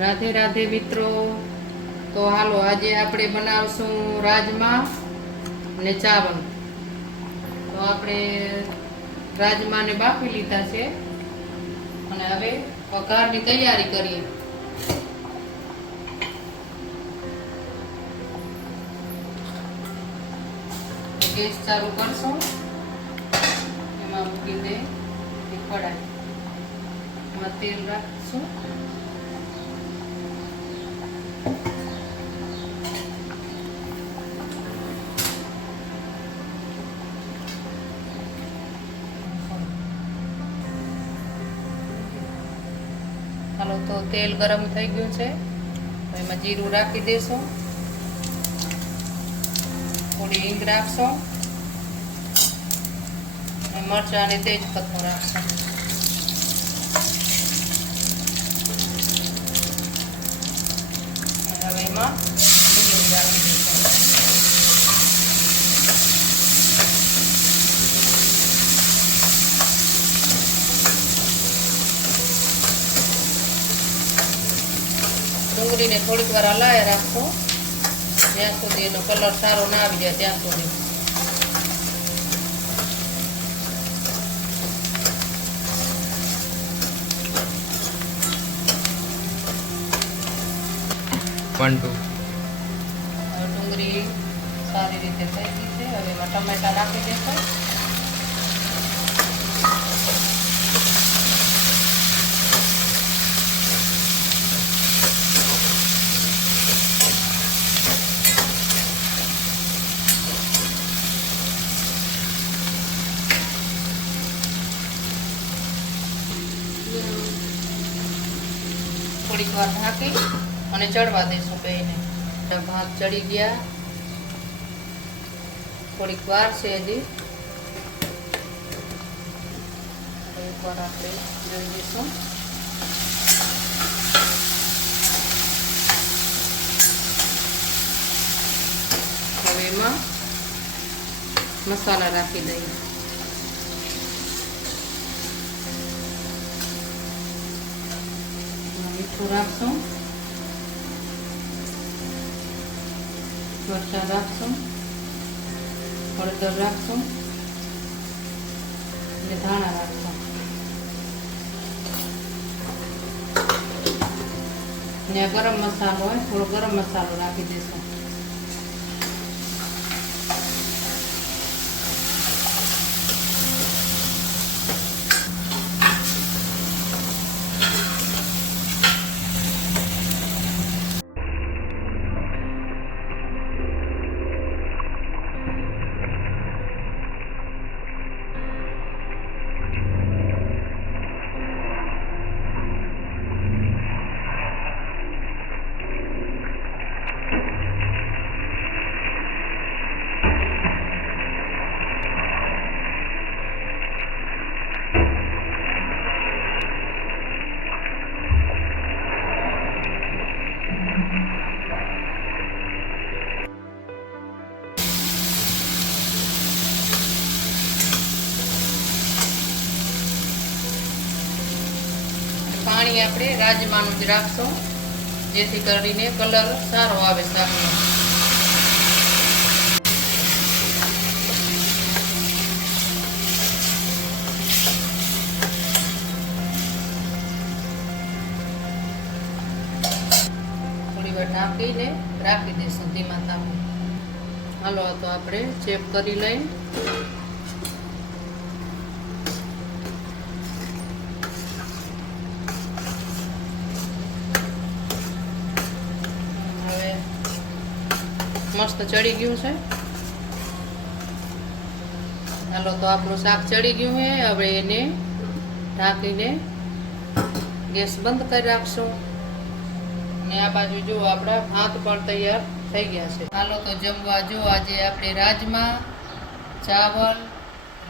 રાધે રાધે મિત્રો. તો હાલો, આજે આપણે બનાવશું રાજમા અને ચાવલ. તો આપણે રાજમાને બાફી લીધા છે. અને હવે વઘારની તૈયારી કરીએ. ગેસ ચાલુ કરશું. એમાં મૂકી દે કડાઈ એમાં તેલ રાખશું. ચાલો તો તેલ ગરમ થઈ ગયું છે. એમાં જીરું રાખી દેશું. થોડી હિંગ રાખશો. મરચાં અને તેજ પત્તો રાખશો. એમાં ડુંગળી રાખી દઈશું ડુંગળીને થોડીક વાર હલાય રાખશો જ્યાં સુધી એનો કલર સારો ના આવી જાય, ત્યાં સુધી. વન ટુ સારી રીતે થઈ ગઈ હવે એમાં ટમેટા નાખી દેશો. થોડીક વાર ઢાંકી અને ચડવા દઈશું બેને ભાત ચડી ગયા. થોડીક વાર છે હજી. વાર આપણે જોઈ દઈશું હવે એમાં મસાલા રાખી દઈએ. મીઠું રાખશું. મરચાં રાખશું હળદર રાખશું અને ધાણા રાખશું ને ગરમ મસાલો હોય થોડો ગરમ મસાલો રાખી દઈશું પાણી આપણે રાજમાનું જ રાખશું, જેથી કરીને કલર સારો આવે શાકનો થોડી વાર ઢાંકીને રાખી દઈશું ધીમા તાપે. હાલો તો આપણે ચેક કરી લઈ હવે મસ્ત ચડી ગયું છે. હાલો, તો આપણું શાક ચડી ગયું છે. હવે એને ઢાંકીને ગેસ બંધ કરી રાખશું. ને આ બાજુ જો આપણા ભાત પણ તૈયાર થઈ ગયા છે. હાલો, તો જમવા જો આજે આપણે રાજમા, ચાવલ,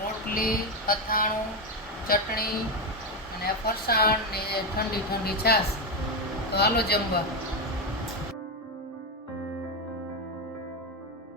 રોટલી, અથાણું, ચટણી અને ફરસાણ ને ઠંડી ઠંડી છાશ. તો હાલો, જમવા.